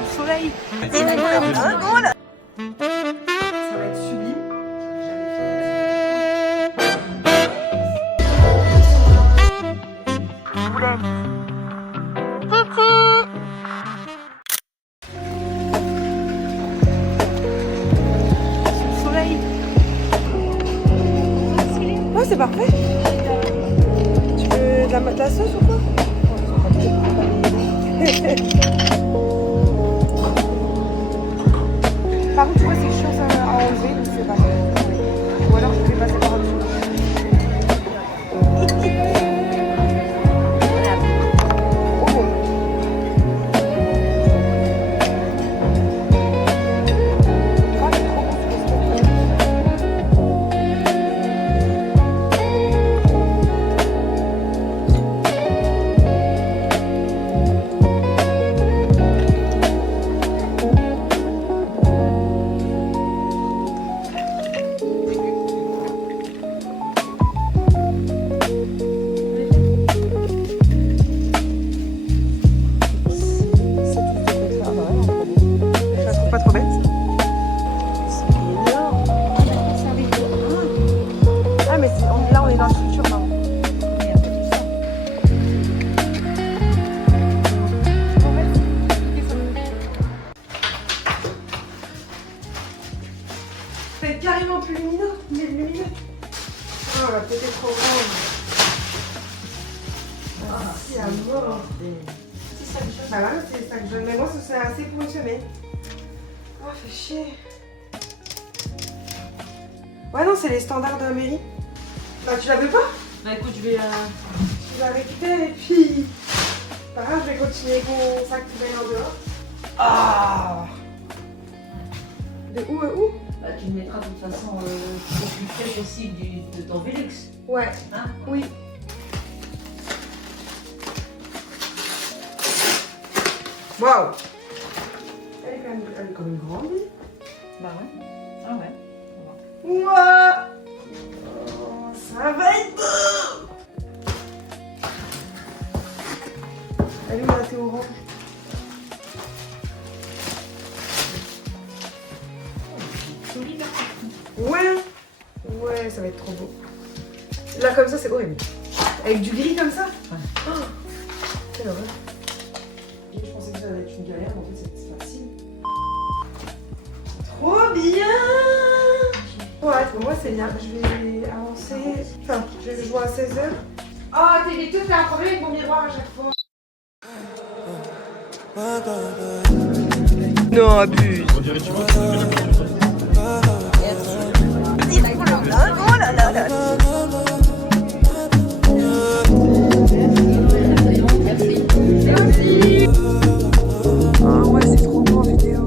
sous le soleil. C'est la dingue. Ça va être sublime. Sous le soleil. Ouais, c'est parfait. Tu veux de la sauce ou quoi? Par contre, tu vois, c'est chiant ça à enlever, donc c'est pas grave. Ou alors je vais passer par en dessous. Oh. Ah, c'est trop bon, ce restaurant. Je la trouve pas trop bête. Ah, mais là, on est dans la structure, maman. Ça va être carrément plus lumineux. Oh, la peut-être est trop grande. Ah, si, à mort. Bah voilà, c'est ça que je donne. Mais moi, ça c'est assez pour une semaine. Oh, fait chier. Ouais, non, c'est les standards de la mairie. Bah, tu la veux pas? Bah écoute, je vais. Tu la récupères et puis. Pas grave, je vais continuer avec mon sac poubelle en dehors. Ah! De où à où? Bah, tu le mettras de toute façon au plus près possible de ton Velux. Ouais, Hein? oui. Waouh! Elle est quand même grande. Bah ouais. Ah ouais. Ouah! Oh, ça va être beau! Elle est où la thé orange? Joli là. Ouais! Ouais, ça va être trop beau. Là, comme ça, c'est horrible. Avec du gris comme ça? Ouais. Oh, quelle horreur. Je pensais que ça allait être une galère, mais en fait, c'est facile. Trop bien! Ouais, pour moi, c'est bien. Je vais avancer. Enfin, je vais jouer à 16h. Ah, t'es les deux, t'as un problème avec mon miroir à chaque fois. Non, abuse. C'est trop le dingue. Oh là là là. Ah ouais, c'est trop beau en vidéo.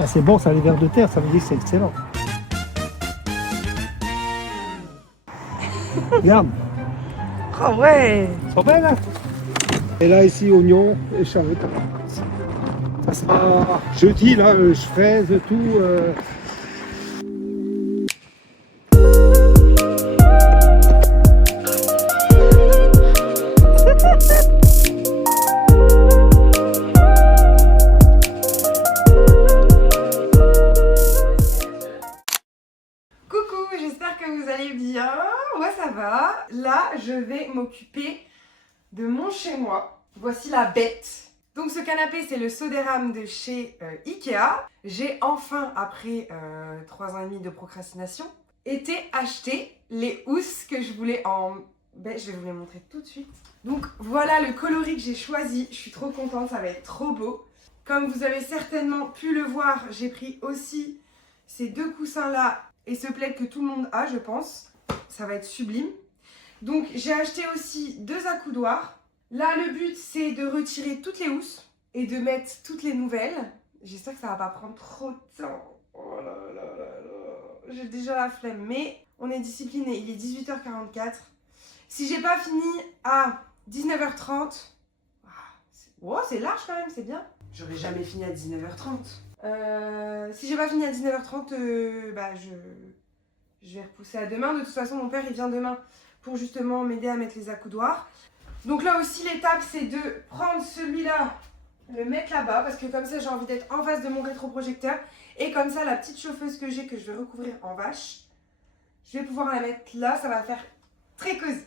Ah, c'est bon, ça a les vers de terre, ça veut dire que c'est excellent. Regarde, Ah ouais. ils sont belles, hein. Et là, ici, oignons, échalotes. Ça sera jeudi, là, je fraise, tout. Coucou, j'espère que vous allez bien. Moi ça va. Là, je vais m'occuper de mon chez moi. Voici la bête. Donc ce canapé, c'est le Soderam de chez Ikea. J'ai enfin, après 3 ans et demi de procrastination, été acheter les housses que je voulais en... Ben, je vais vous les montrer tout de suite. Donc voilà le coloris que j'ai choisi. Je suis trop contente, ça va être trop beau. Comme vous avez certainement pu le voir, j'ai pris aussi ces deux coussins-là et ce plaid que tout le monde a, je pense. Ça va être sublime. Donc j'ai acheté aussi 2 accoudoirs. Là, le but, c'est de retirer toutes les housses. et de mettre toutes les nouvelles. J'espère que ça va pas prendre trop de temps. Oh là là là là. J'ai déjà la flemme, mais on est discipliné. Il est 18h44. Si j'ai pas fini à 19h30, oh, c'est large quand même, c'est bien. J'aurais jamais fini à 19h30. Si j'ai pas fini à 19h30, bah je vais repousser à demain. De toute façon, mon père il vient demain pour justement m'aider à mettre les accoudoirs. Donc là aussi, l'étape c'est de prendre celui-là, le mettre là-bas, parce que comme ça j'ai envie d'être en face de mon rétroprojecteur. Et comme ça, la petite chauffeuse que j'ai, que je vais recouvrir en vache, je vais pouvoir la mettre là, ça va faire très cosy.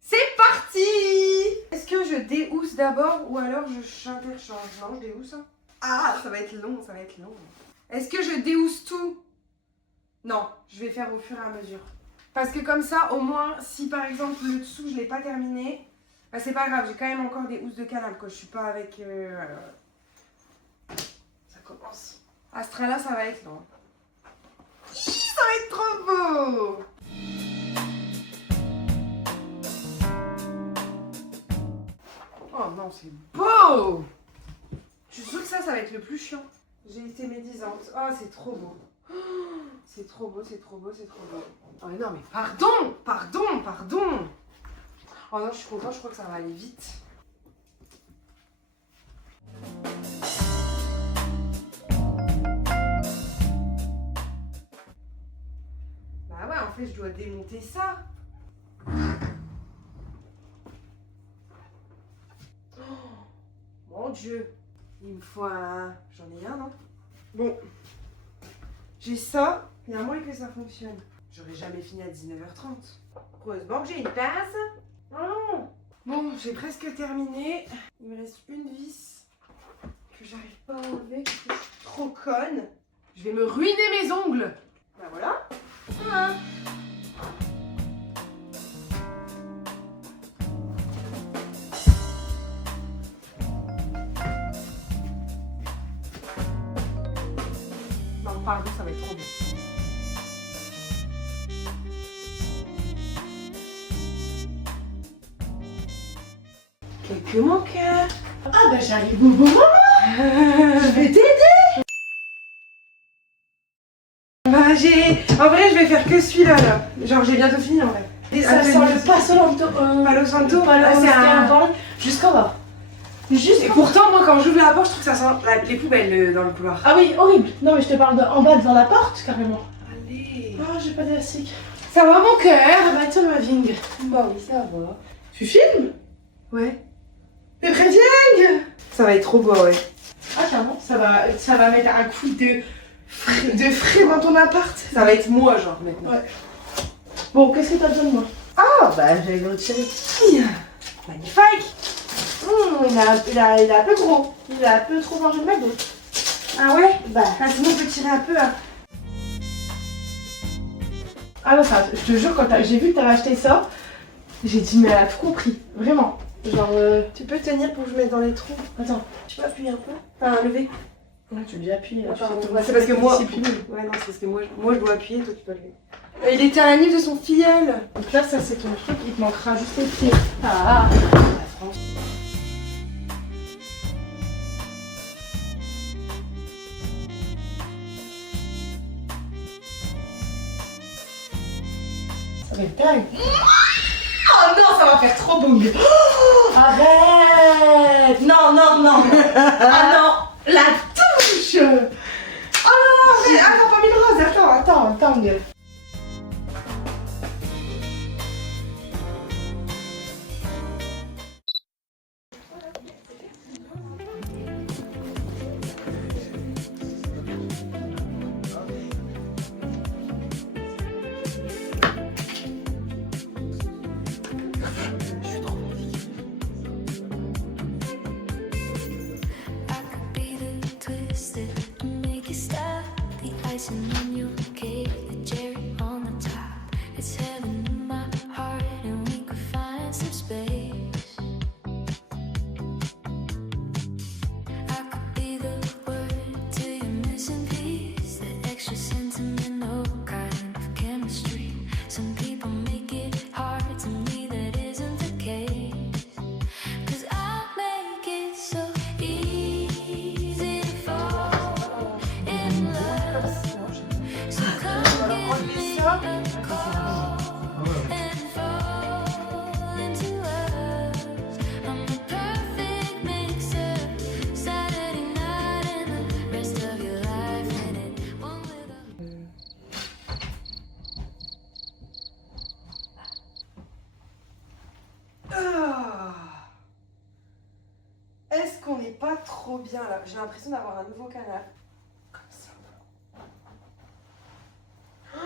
C'est parti! Est-ce que je déhousse d'abord ou alors j'interchange? Non, je déhousse. Ah, ça va être long, ça va être long. Est-ce que je déhousse tout? Non, je vais faire au fur et à mesure. Parce que comme ça, au moins, si par exemple le dessous, je ne l'ai pas terminé, bah c'est pas grave, j'ai quand même encore des housses de canal, quoi. Je suis pas avec... Ça commence. Astra là, ça va être long. Ça va être trop beau! Oh non, c'est beau! Je suis sûre que ça va être le plus chiant. J'ai été médisante. Oh, c'est trop beau. Oh, c'est trop beau, c'est trop beau, c'est trop beau. Oh non, mais pardon! Pardon, pardon! Oh non, je suis contente, je crois que ça va aller vite. Bah ouais, en fait, je dois démonter ça. Mon Dieu, il me faut un... J'en ai un, non? Bon, j'ai ça, il y a moyen que ça fonctionne. J'aurais jamais fini à 19h30. Heureusement que j'ai une passe. Oh. Bon, j'ai presque terminé. Il me reste une vis que j'arrive pas à enlever parce que je suis trop conne. Je vais me ruiner mes ongles. Bah voilà. Voilà. Pardon, ça va être trop bien. Quelques manqueurs. Ah bah j'arrive au bon moment. Je vais t'aider. Bah en vrai, je vais faire que celui-là là. Genre j'ai bientôt fini en vrai. Et ça sent le Palo Santo. C'est un... jusqu'en bas. Et pourtant, moi, quand j'ouvre la porte, je trouve que ça sent les poubelles dans le couloir. Ah oui, horrible. Non, mais je te parle de en bas devant la porte, carrément. Allez. Oh, j'ai pas d'élastique. Ça va, mon cœur? Ah bah tiens, ma Ving. Bah oui, ça va. Tu filmes? Ouais. Mais préviens. Ça va être trop beau, ouais. Ah carrément, ça va mettre un coup de frais dans ton appart. Ça va être moi, genre, maintenant. Ouais. Bon, qu'est-ce que t'as besoin de moi? Ah, bah, j'allais le retirer. Magnifique. Il est un peu gros. Il a un peu trop mangé de McDo. Ah ouais? Bah. Ah, sinon, on peut tirer un peu, hein. Ah non, ça, je te jure, quand j'ai vu que t'avais acheté ça, j'ai dit, mais elle a tout compris. Vraiment. Genre. Tu peux tenir pour que je mette dans les trous? Attends. Tu peux appuyer un peu? Enfin, lever. Ouais, tu dis appuyer. Ah, c'est parce que moi. Ouais, non, c'est parce que moi je dois appuyer, toi tu peux lever. Il était à la nif de son filleul. Donc là, ça c'est ton truc, il te manquera juste les pieds. Ah, La France. ça va être dingue. Oh non, ça va faire trop bong. Arrête. Non, non, non. Ah non, la touche. Oh non, non, attends, pas mis le rose, Attends. icing on your cake, the cherry on the top. It's heaven in my heart, and we could find some space. I could be the word to your missing piece, that extra sentimental kind of chemistry. Some people make it hard, to me that isn't the case. 'Cause I make it so easy. ça? and fall into us. I'm the perfect mixer. Saturday night and the rest of your life in it. One with a Ah. Est-ce qu'on n'est pas trop bien là? J'ai l'impression d'avoir un nouveau canapé. Comme ça. Oh.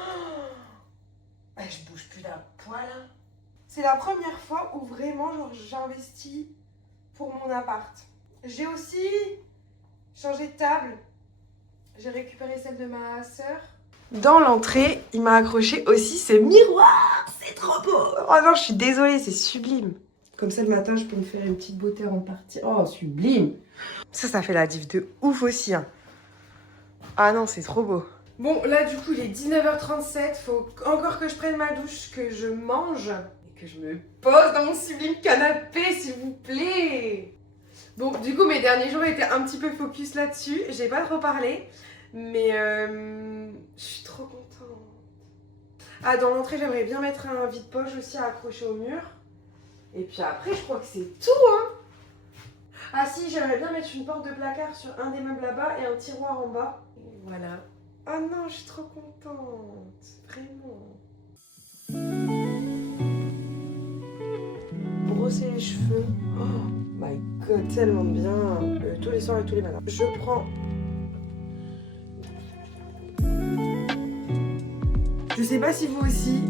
Je bouge plus d'un poil. C'est la première fois où vraiment genre, j'investis pour mon appart. J'ai aussi changé de table. J'ai récupéré celle de ma sœur. Dans l'entrée, il m'a accroché aussi ce miroir. C'est trop beau. Oh non, je suis désolée, c'est sublime. Comme ça, le matin, je peux me faire une petite beauté en partie. Oh, sublime. Ça fait la diff de ouf aussi. Hein. Ah non, c'est trop beau. Bon, là, du coup, il est 19h37. Faut encore que je prenne ma douche, que je mange et que je me pose dans mon sublime canapé, s'il vous plaît. Bon, du coup, mes derniers jours étaient un petit peu focus là-dessus. J'ai pas trop parlé, mais je suis trop contente. Ah, dans l'entrée, j'aimerais bien mettre un vide-poche aussi à accrocher au mur. Et puis après, je crois que c'est tout, hein. Ah si, j'aimerais bien mettre une porte de placard sur un des meubles là-bas et un tiroir en bas. Et voilà. Ah non, je suis trop contente. Vraiment. Brosser les cheveux. Oh my god, tellement bien. Tous les soirs et tous les matins. Je prends... Je sais pas si vous aussi,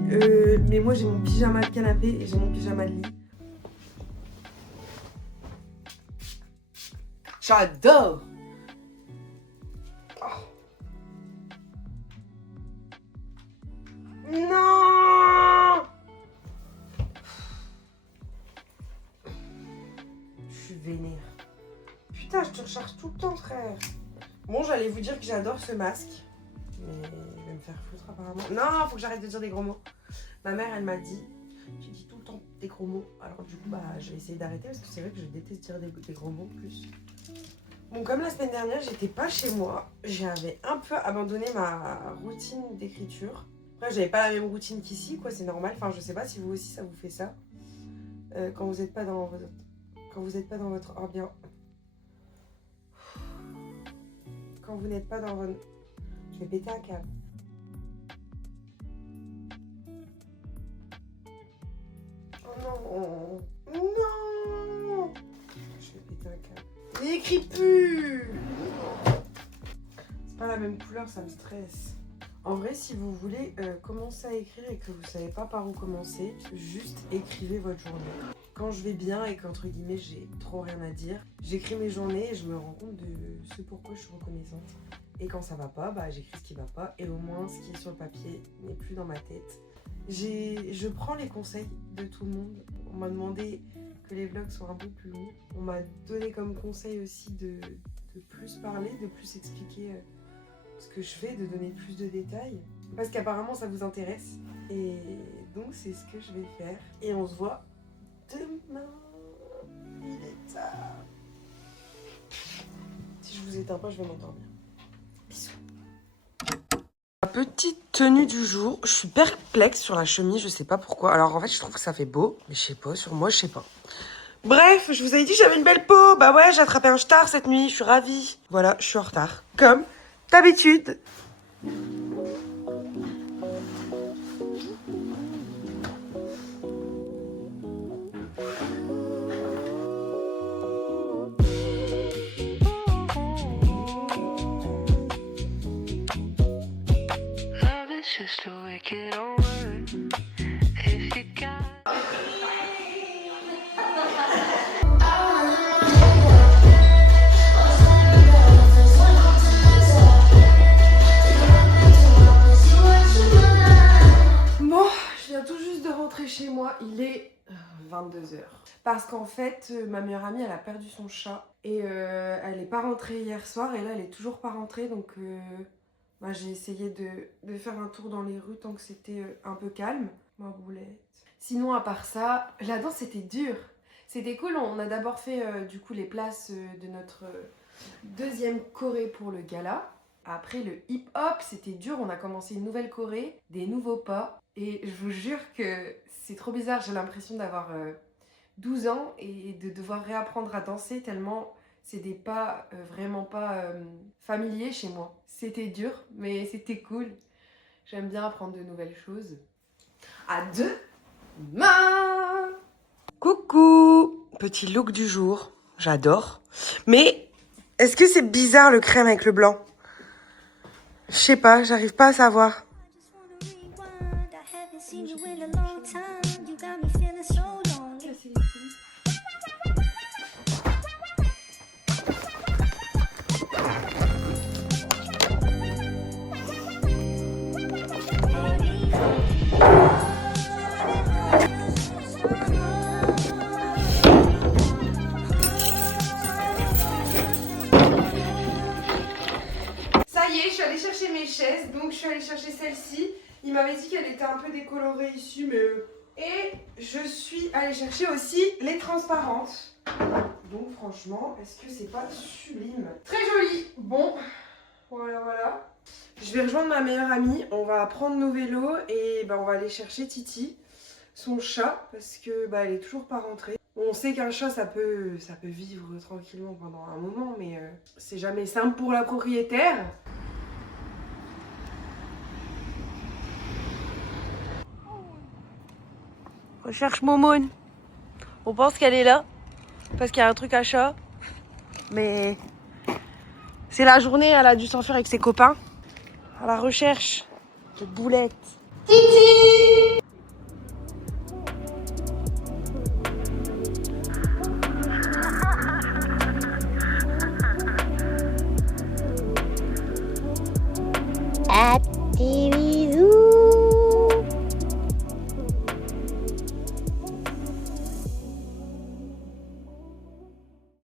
mais moi j'ai mon pyjama de canapé et j'ai mon pyjama de lit. J'adore! Oh. Non! Je suis vénère. Putain, je te recharge tout le temps, frère. Bon, j'allais vous dire que j'adore ce masque. Mais il va me faire foutre apparemment. Non, faut que j'arrête de dire des gros mots. Ma mère, elle m'a dit, tu dis tout le temps des gros mots. Alors du coup, je vais essayer d'arrêter parce que c'est vrai que je déteste dire des gros mots plus. Bon, comme la semaine dernière, j'étais pas chez moi. J'avais un peu abandonné ma routine d'écriture. Après, j'avais pas la même routine qu'ici, quoi, c'est normal. Enfin, je sais pas si vous aussi, ça vous fait ça. Quand vous n'êtes pas dans votre... Quand vous n'êtes pas dans votre... Oh, bien. Quand vous n'êtes pas dans votre... Je vais péter un câble. Oh non. Non. Je vais péter un câble. Il écrit plus. C'est pas la même couleur, ça me stresse. En vrai, si vous voulez commencer à écrire et que vous savez pas par où commencer, juste écrivez votre journée. Quand je vais bien et qu'entre guillemets j'ai trop rien à dire, j'écris mes journées et je me rends compte de ce pourquoi je suis reconnaissante. Et quand ça va pas, j'écris ce qui va pas et au moins ce qui est sur le papier n'est plus dans ma tête. Je prends les conseils de tout le monde. On m'a demandé que les vlogs soient un peu plus longs. On m'a donné comme conseil aussi de plus parler, de plus expliquer ce que je fais, de donner plus de détails. Parce qu'apparemment ça vous intéresse. Et donc c'est ce que je vais faire. Et on se voit demain. Il est tard. Si je vous éteins pas, je vais m'endormir. Bisous. La petite tenue du jour, je suis perplexe sur la chemise, je sais pas pourquoi. Alors en fait, je trouve que ça fait beau, mais je sais pas, sur moi, je sais pas. Bref, je vous avais dit que j'avais une belle peau. Bah ouais, j'ai attrapé un star cette nuit, je suis ravie. Voilà, je suis en retard. Comme d'habitude. love is just a wicked old word. If you got Bon, je viens tout juste de rentrer chez moi, il est 22h. Parce qu'en fait, ma meilleure amie, elle a perdu son chat. Et elle n'est pas rentrée hier soir, et là, elle est toujours pas rentrée. Donc, j'ai essayé de faire un tour dans les rues tant que c'était un peu calme. Ma boulette. Sinon, à part ça, la danse, c'était dur. C'était cool, on a d'abord fait du coup les places de notre deuxième choré pour le gala. Après le hip-hop, c'était dur, on a commencé une nouvelle choré, des nouveaux pas. Et je vous jure que c'est trop bizarre, j'ai l'impression d'avoir 12 ans et de devoir réapprendre à danser tellement c'est des pas vraiment pas familiers chez moi. C'était dur, mais c'était cool. J'aime bien apprendre de nouvelles choses. À demain! Coucou! Petit look du jour, j'adore. Mais est-ce que c'est bizarre le crème avec le blanc? Je sais pas, j'arrive pas à savoir. Ça y est, je suis allée chercher mes chaises, donc je suis allée chercher celle-ci. Il m'avait dit qu'elle était un peu décolorée ici, mais... Et je suis allée chercher aussi les transparentes. Donc franchement, est-ce que c'est pas sublime? Très joli. Bon, voilà. Je vais rejoindre ma meilleure amie, on va prendre nos vélos et on va aller chercher Titi, son chat, parce que elle est toujours pas rentrée. On sait qu'un chat ça peut vivre tranquillement pendant un moment, mais c'est jamais simple pour la propriétaire. On cherche Momone. On pense qu'elle est là, parce qu'il y a un truc à chat. Mais c'est la journée, elle a dû s'enfuir avec ses copains. À la recherche de Boulette. Titi! Active